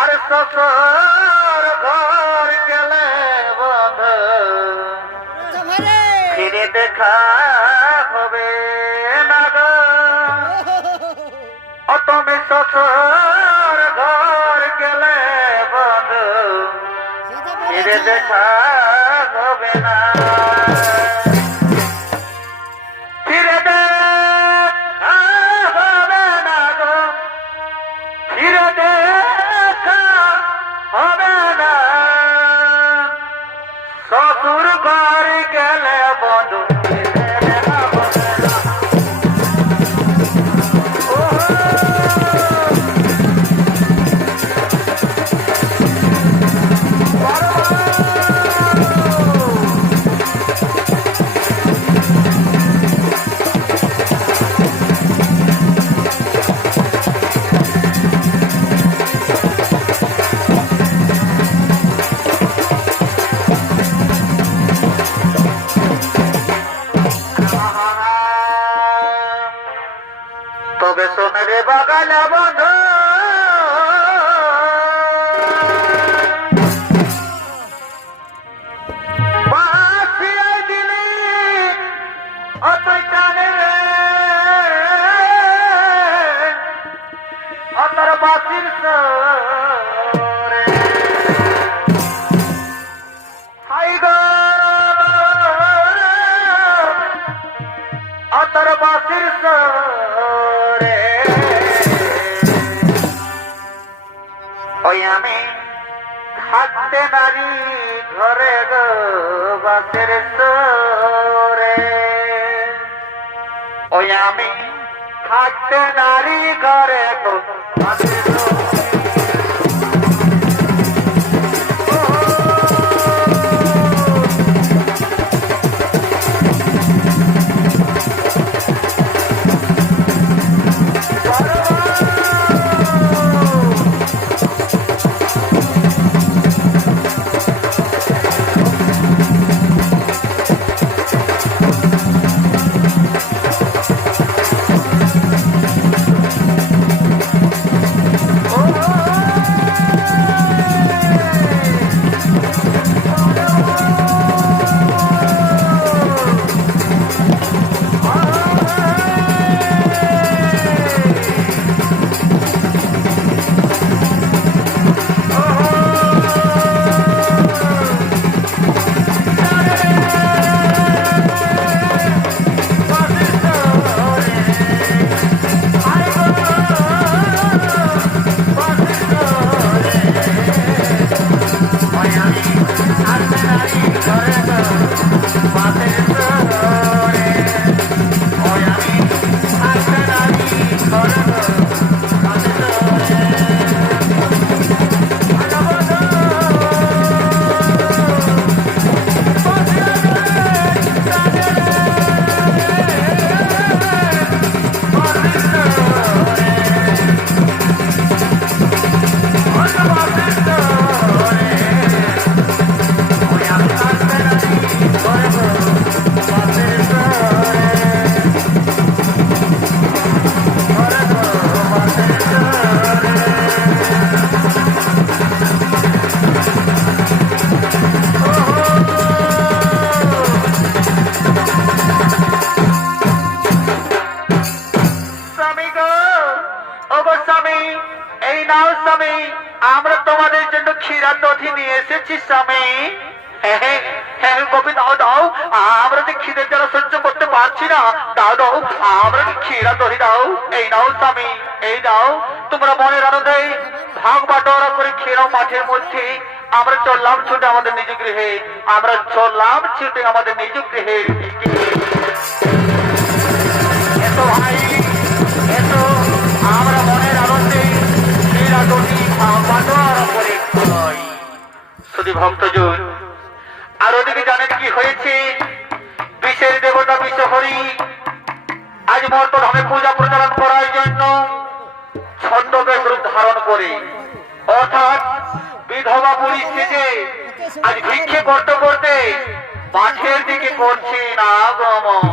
আর শ্বশুর ঘর গেলে বন্ধু ফিরে দেখা হবে না গো, ও তুমি শ্বশুর ঘর গেলে বন্ধু ফিরে দেখা হবে না, ফিরে দেখা হবে না গো, ফিরে দেখা হবে না, শ্বশুর ঘর গেলে বন্ধু ফিরে দেখা হবে না। তবে সোনারে বাগালা বন্ধু বাঁচিয়ে দিলি অতই টানে রে, অতর বাঁচির সরে হাই গো অতর বাঁচির সরে, ওই আমি থাকতে নারী ঘরে গো বাসের সরে, ওই আমি থাকতে নারী ঘরে গো বাসের সরে। আমরা তোমাদের জন্য ক্ষীরা দধি নিয়ে এসেছি স্বামী। হ্যাঁ হ্যাঁ হ্যাঁ কবি দাও দাও, আমরা যে খিদের জ্বালা সহ্য করতে পারছি না, দাও দাও, আমরা যে ক্ষীরা তরি দাও। এই নাও স্বামী, এই দাও, তোমরা মনের আনন্দে ভাগ বাটোয়ারা করে খেরাও মাঠের মধ্যে। আমরা চললাম ছুটে আমাদের নিজ গৃহে, আমরা চললাম ছুটে আমাদের নিজ গৃহে। এতো ভাই এতো, আমরা মনের আনন্দে খেরা তরি ভাগ বাটোয়ারা করে খাই। শুধু ভক্তজন, আর ওদিকে জানেন কি হয়েছে? বিশ্বের দেবতা বিশ্বহরি আজ মর্তধামে পূজা প্রচলন করার জন্য ছদ্মবেশ রূপ ধারণ করে, অর্থাৎ বিধবা বুড়ি সেজে আজ ভিক্ষে করতে করতে মাঠের দিকে করছে না গমন।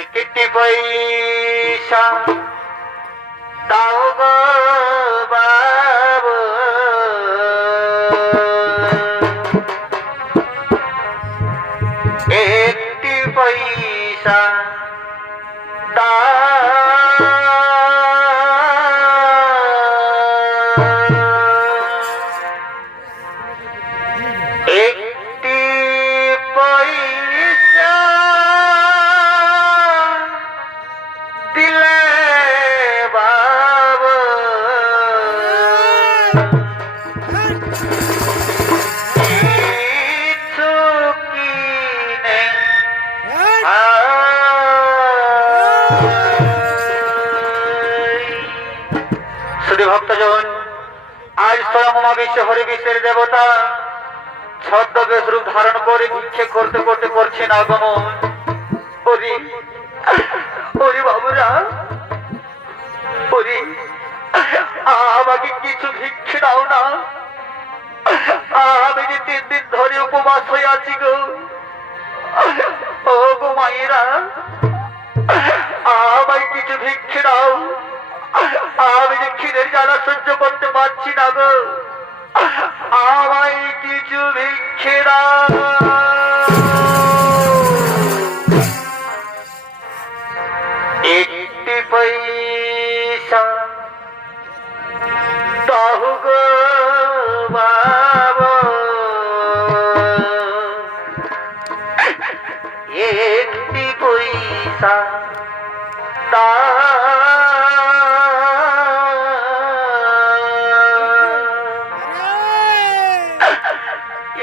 একটি পয়সা দাও গো বাবু, একটি পয়সা একটি পয়সা দিলে বাবু, কিছু কিনে শুধু ভক্তজন, আজ স্বয়ং মহাবিশ্ব হরি বিশ্বের দেবতা ছদ্মবেশ রূপ ধারণ করে ভিক্ষে করতে করতে করছেন আগমন। ওরে ওরে বাবুরা, ওরে আমাকে কিছু ভিক্ষে দাও না, আমি যে 3 দিন ধরে উপবাস হয়ে আছি গো। ও গো মায়েরা, আমায় কিছু ভিক্ষে দাও, আমি যে খিদের জ্বালা সহ্য করতে পারছি না গো, আমায় কিছু ভিক্ষে দাও। একটি পয়সা দাও গো বাবা, একটি পয়সা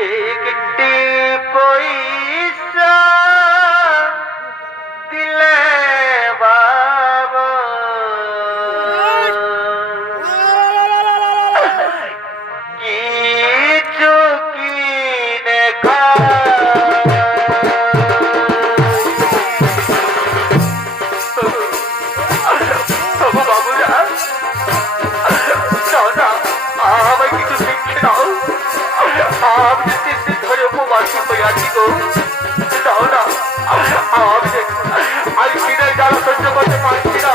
একটি পয়সা দিলে বাবা, কিছু কিনে বাবুরা, আমায় কিছু শিক্ষে দাও, আমি 3 দিন ধরে উপবাসী হয়ে আছি গো। দাও না, আমি খিদের জ্বালা সহ্য করতে পারছি না।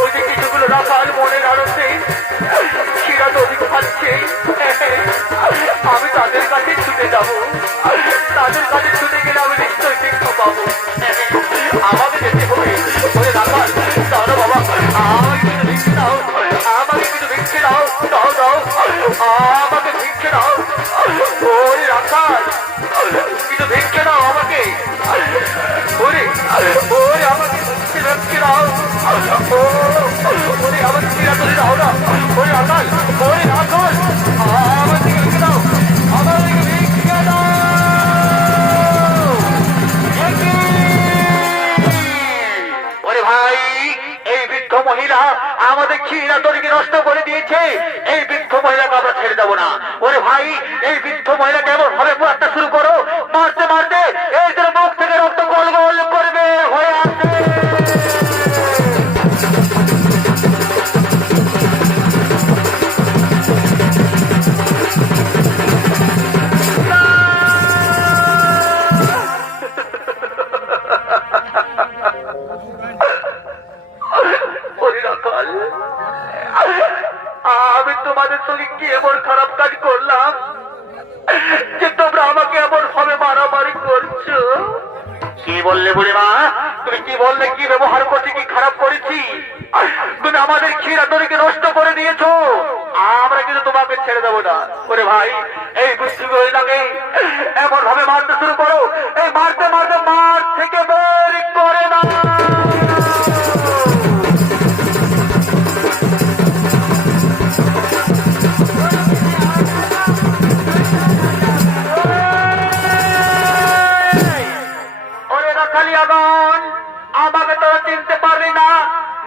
ওই যে কিছুগুলো রাখাল মনের আনন্দে শিরা তৈরি খাচ্ছে, আমি তাদের কাছে ছুটে যাব। তাদের কাছে ছুটে গেলে আমি নিশ্চয়ই ভিক্ষা পাবো। আমাকে যেতে হবে। ওরে রাখাল, দাও না বাবা, আমাকে কিছু ভিক্ষে দাও, আমাকে কিছু ভিক্ষে দাও, দাও দাও, আমাকে ভিক্ষে দাও। ওরে রাখাল, কিছু ভিক্ষে দাও আমাকে। ওরে ওরে আমাকে ভিক্ষে দাও। ওরে আমাকে শিরা তৈরি দাও না। ওরে রাখাল, ওরে রাখাল, আমাকে ভিক্ষে দাও, আমাকে ভিক্ষে দাও। ওরে ভাই, এই বৃদ্ধ মহিলা আমাদের ক্ষীরা তরিকে নষ্ট করে দিয়েছে। এই বৃদ্ধ মহিলাকে আমরা ছেড়ে দেবো না। ওরে ভাই, এই বৃদ্ধ মহিলা কেমন ভাবে মারতে শুরু করো, মারতে মারতে এই তোর মুখ থেকে রক্ত গোল গোল করবে হয়ে আসছে। আমি তোমাদের সঙ্গে কি এমন খারাপ কাজ করলাম যে তোমরা আমাকে এমন ভাবে মারামারি করছো? কি বললে বুড়িমা? তুমি কি বললে? কি ব্যবহার করছি? কি খারাপ করেছি? তুমি আমাদের ক্ষীরা তরিকে নষ্ট করে দিয়েছো। আমরা কিন্তু তোমাকে ছেড়ে দেবো না। ওরে ভাই, এই বুদ্ধি মহিলাকে এমন ভাবে মারতে শুরু করো, এই মারতে মারতে মার থেকে বের করে না। আমাকে তোরা চিনতে পারলি না,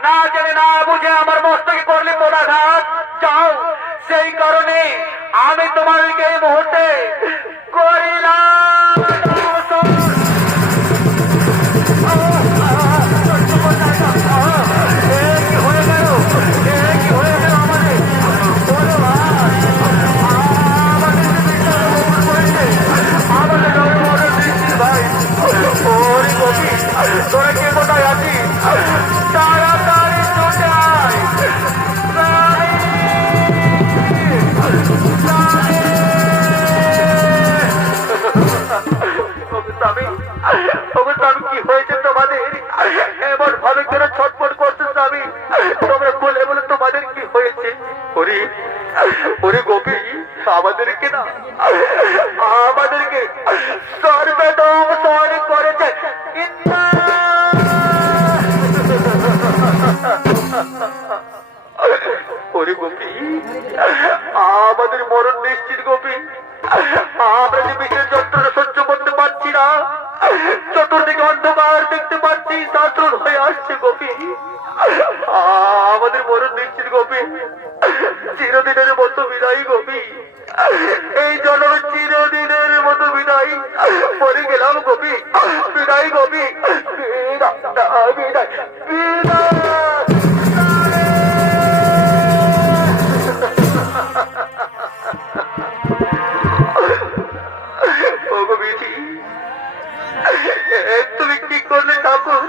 না জেনে না বুঝে আমার মস্তকে করলি পদাঘাত। যাও, সেই কারণে আমি তোমাদেরকে এই মুহূর্তে করিলাম। হয়ে গেল, কি হয়ে গেল আমাদের? ভাই, ওরে কবি, তোরা কে কোথায় আছিস? তাড়াতাড়ি চলে আয়। কি হয়েছে তোমাদের? এমন ভাবে কেন ছটফট করছে স্বামী? তোমরা বলে বলে তোমাদের কি হয়েছে? ওরে ওরে গোপী, আমাদেরকে না, আমাদেরকে সর্বদম সরি করেছে। ওরে গোপী, আমাদের মরণ নিশ্চিত গোপী। আমরা যে বিশেষ যন্ত্রণা সহ্য করতে পারছি না, চতুর্দিকে অন্ধকার দেখতে পাচ্ছি, শাস্ত্র হয়ে আসছে গোপী। আমাদের মরণ নিশ্চিত গোপী। চিরদিনের মতো বিদায়ী গোপী, এই জন্ম চিরদিনের মতো বিদায়ী। মরে গেলাম গোপী, বিদায়ী গোপী, বিদায় বিদায় বিদায়। তুমি কি করলে ঠাকুর?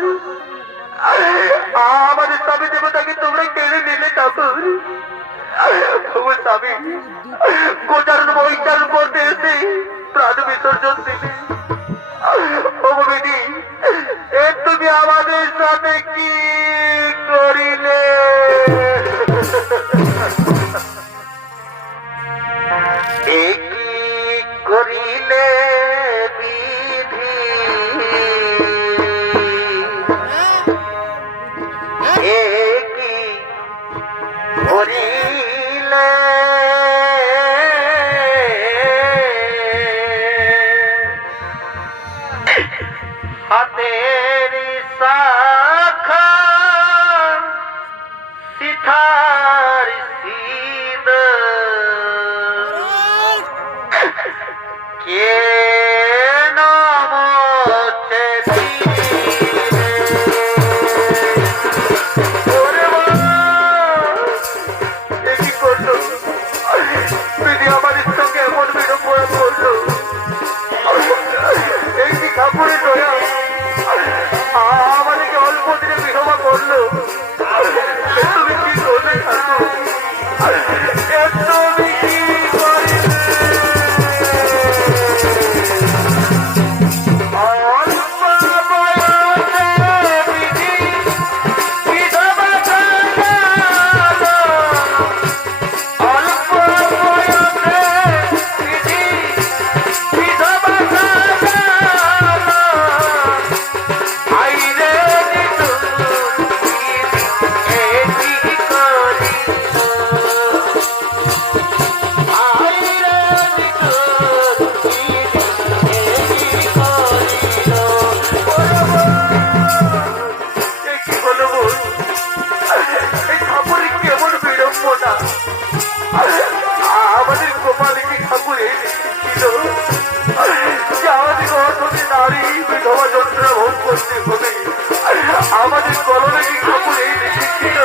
আমাদের স্বামী দেবতাকে তোমরা কেড়ে নিলে ঠাকুর। স্বামী গোচারণ বৈচারণ করতে এসে প্রাণ বিসর্জন দিলে। দিদি, তুমি আমাদের সাথে কি করিলে? কি করিলে বিধি? কি করিলে? হাতের শাখা সিথার সিদ কে নামছে দিলে। ওরে কি করলো? বিধি আমাদের সঙ্গে এমন এ কি হলো বোন? এই ঠাকুরের কেমন বিড়ম্বনা! আমাদের কপালে কি ঠাকুর এই ছিল যে আমাদের অর্থে নারী বিধবা যন্ত্রণা ভোগ করতে হবে? আমাদের কলমে কি ঠাকুর এই ছিল?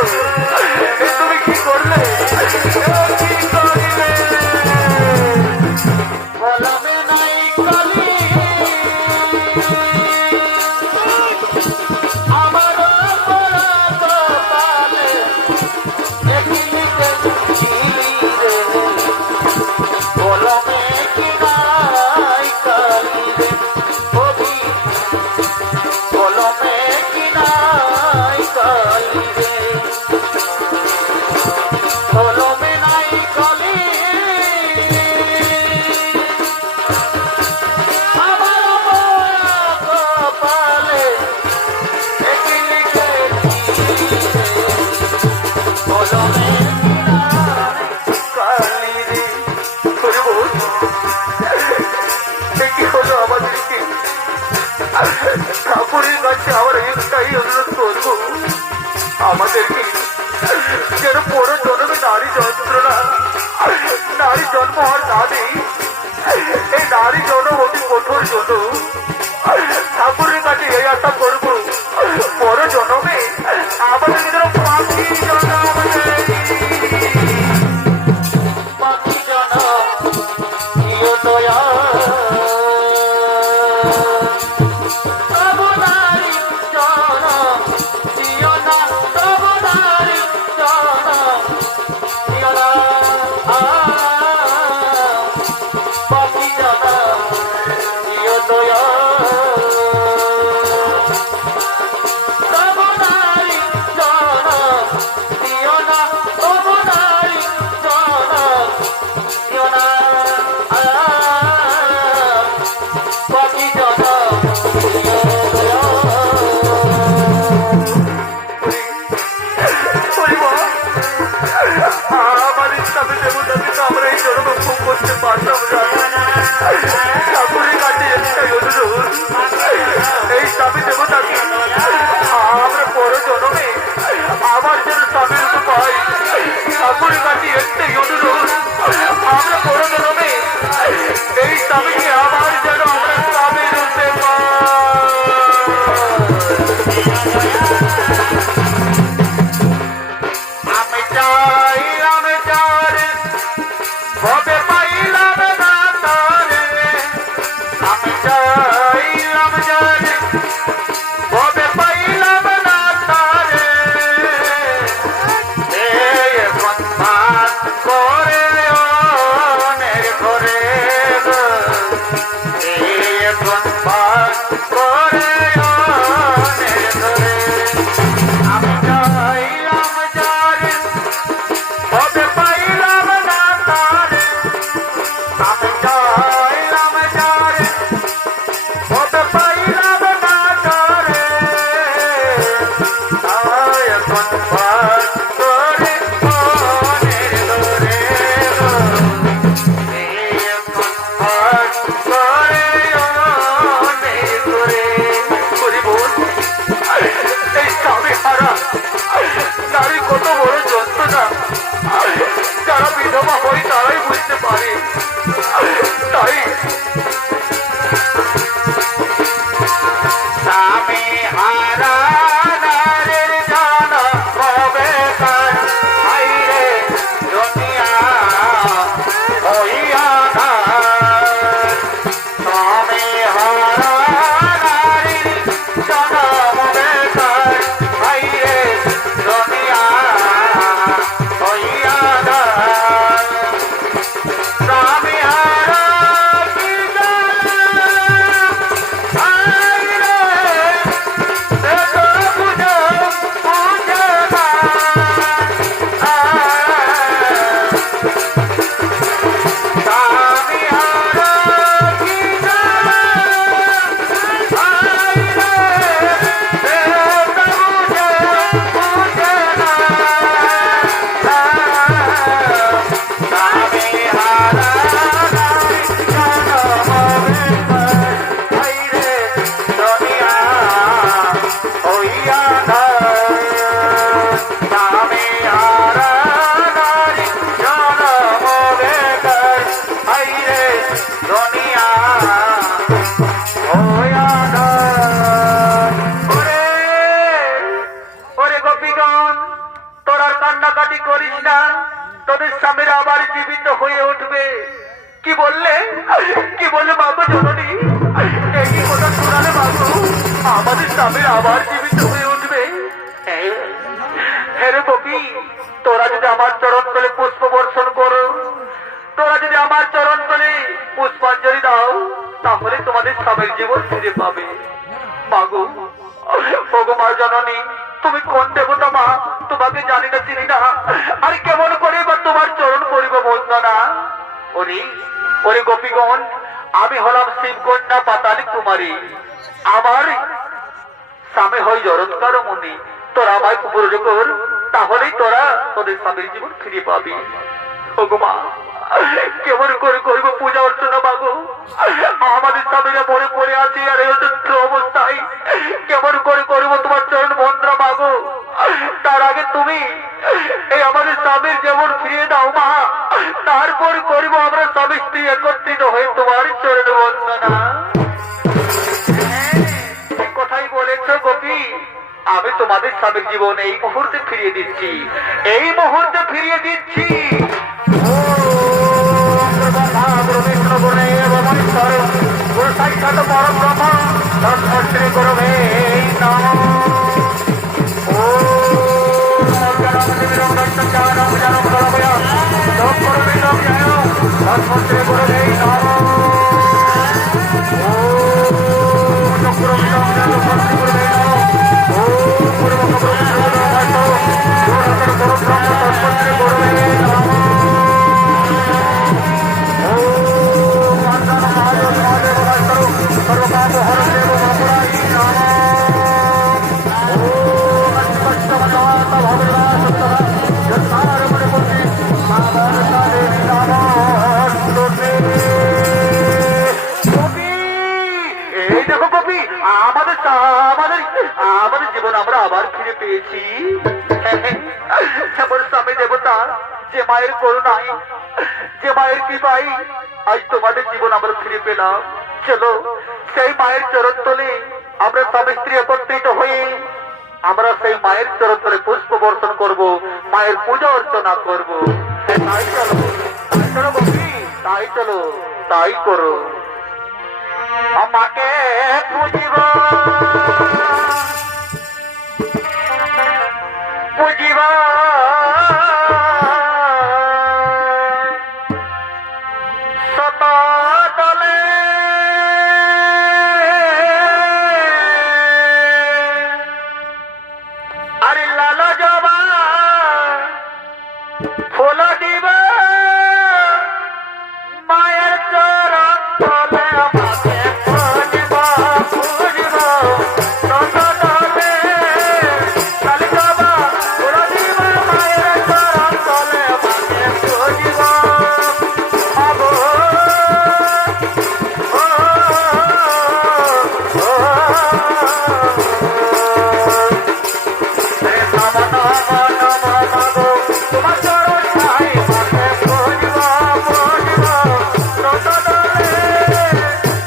তুমি কি করলে? কি করলে? কলমে নাই কলি আমার কপালে লিখেছি রে কলমে কি নাই কলি রে কবি কলমে কি নাই কলি রে কলমে নাই কলি আমার কপালে লিখেছি কলমে কালী রে, ওরে বোন, এ কি হলো আমাদেরকে? ঠাকুরের কাছে আমার একটাই অনুরোধ করবো, আমাদেরকে যেন পরে জন্মে নারী যন্ত্রণা, নারী জন্ম আর না দেই। এই নারী জন্ম অতি কঠোর জন্য ঠাকুরের কাছে এই আশা করবো, পরে জন্মে আমাদের যেন পাখি জন্ম দেয়। পাখি জনম দিও দয়া তবু নারী জনম দিও না তবু নারী জনম দিও না পাখি জনম দিও দয়া তবু নারী জনম দিও না তবু নারী জনম দিও না পাখি জনম দিও দয়া আমার ইসলামে দেবতাকে তো আমরা এই জন্ম ভোগ করতে পারতাম না। দুনিয়া হইয়া দান। ওরে ওরে গোপীগণ, তোরা কান্নাকাটি করিস না, তোদের স্বামীর আবার জীবিত হয়ে উঠবে। কি বললে? কি বললে বাবু জননী? এই কথা শোনালে বাবু, আমাদের স্বামীর আবার জীবিত হয়ে উঠবে? হ্যাঁ রে গোপী, তোরা যদি আমার চরণ তলে পুষ্প বর্ষণ করো, তোরা যদি আমার চরণ তলে পুষ্পাঞ্জলি দাও, তাহলে তোমাদের স্বামীর জীবন ফিরে পাবে। মাগো, ওগো মা জননী, তুমি কোন দেবতা মা? তোমাকে জানি না, চিনি না, আর কেমন করে বা তোমার চরণ করিব বন্দনা? ওরে ওরে গোপীগণ, আমি হলাম শিবকন্যা পাতালি কুমারী, আমার স্বামী হয় জরৎকার মুনি। তোরা আমায় পুজো কর, তাহলেই তোরা তোদের স্বামীর জীবন ফিরে পাবি। ওগো মা, কেমন করে করবো পূজা অর্চনা মাগো? আমাদের স্বামীরা মরে পড়ে আছে আর এই অবস্থায় কেমন করে করবো তোমার চরণ মন্ত্র মাগো? তার আগে তুমি এই আমাদের স্বামীর যেমন ফিরিয়ে দাও মা, তারপর করবো আমরা স্বামী স্ত্রী একত্রিত হয়ে তোমার চরণ বন্দনা। কথাই বলেছ গোপী, আমি তোমাদের স্বামীর জীবন এই মুহূর্তে ফিরিয়ে দিচ্ছি, এই মুহূর্তে ফিরিয়ে দিচ্ছি। আমাদের জীবন আমরা আবার ফিরে পেয়েছি। এমন স্বামী দেবতা, যে মায়ের করুণায়, যে মায়ের কৃপায় আজ তোমাদের জীবন আমরা ফিরে পেলাম। চলো সেই মায়ের চরণ তলে আমরা স্বামী স্ত্রী একত্রিত হয়ে আমরা সেই মায়ের চরণ তলে পুষ্প বর্ষণ করবো, মায়ের পূজা অর্চনা করবো। তাই চলো, তাই চলো বন্ধু, তাই চলো, তাই করো। আমাকে পুজিব পুজিব সত দলে, আরে লাল জবা ফুল দিব মায়ের চরণ তলে। আমাকে পুজিব পুজিব সত দলে, লাল জবা ফুল দিব মায়ের চরণ তলে। আমাকে পুজিব মাগো, তোমার চরণ ঠাই মাকে পুজিব পুজিব সত দলে,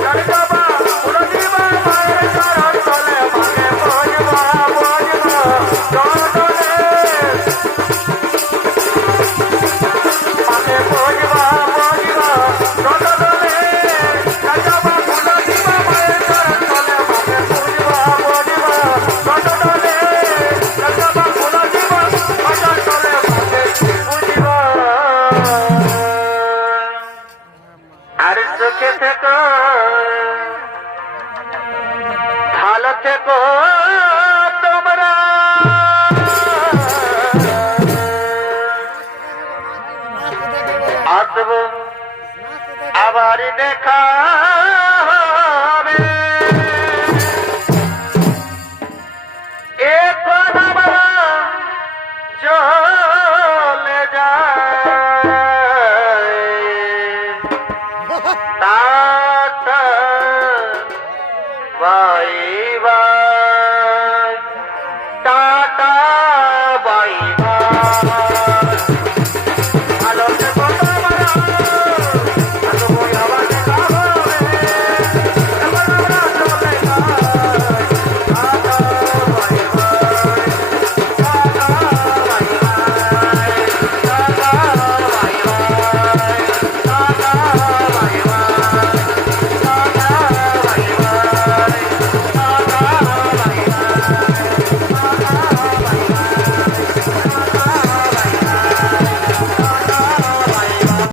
লাল জবা ফুল দিব মায়ের চরণ তলে। আমাকে পুজিব পুজিব সত দলে, মাকে পুজিব পুজিব সত দলে, লাল জবা ফুল দিব মায়ের চরণ তলে। আমাকে পুজিব পুজিব সত দলে, লাল জবা ফুল দিব মায়ের তলে। আমাকে পুজিব। আর সুখে থেকো, ভালো থেকো তোমরা, আসবো আবার দেখা